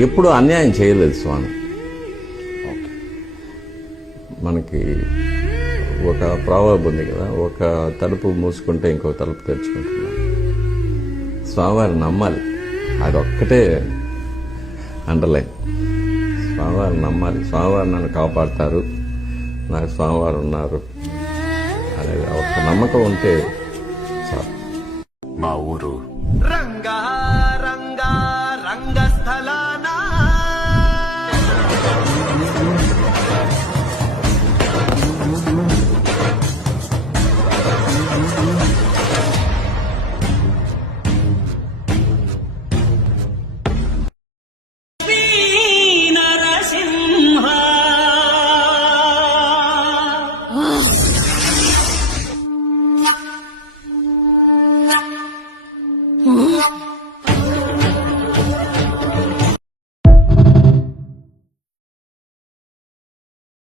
ఎప్పుడు అన్యాయం చేయలేదు స్వామి. మనకి ఒక ప్రావర్బ్ ఉంది కదా, ఒక తలుపు మూసుకుంటే ఇంకో తలుపు తెరుచుకుంటున్నాం. స్వామివారిని నమ్మాలి, అదొక్కటే అండర్లైన్. స్వామివారిని నమ్మాలి, స్వామివారు నన్ను కాపాడతారు, నాకు స్వామివారు ఉన్నారు అనేది ఒక నమ్మకం ఉంటే చాలు. మా ఊరు